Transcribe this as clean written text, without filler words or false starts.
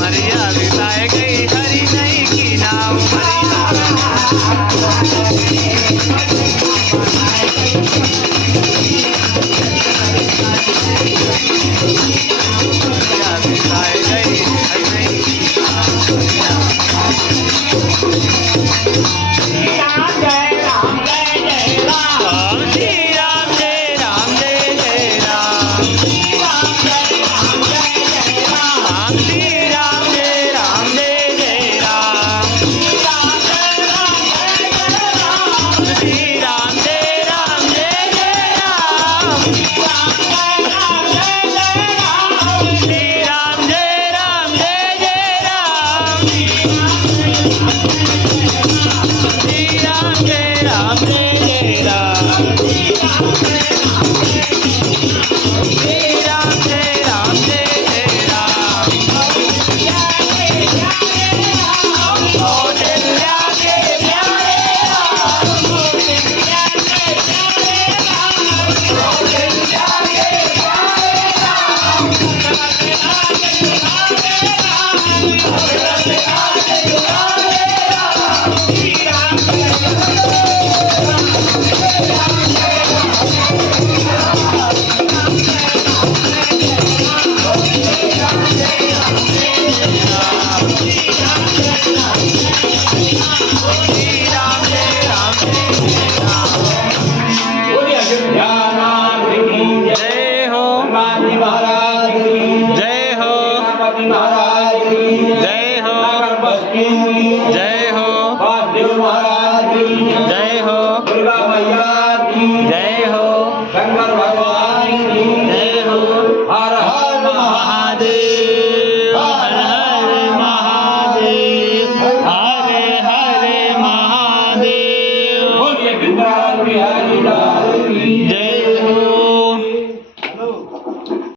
मरिया बिताए गई हरी नहीं की नाव मरिया बिताए गई हरी नहीं की राम जी राम जय राम जय जय राम राम जी राम जय जय राम श्री राम जय जय राम श्री राम जय जय राम श्री राम जय जय राम श्री राम जय जय राम कौशल्या के प्यारे राम कौशल्या के प्यारे राम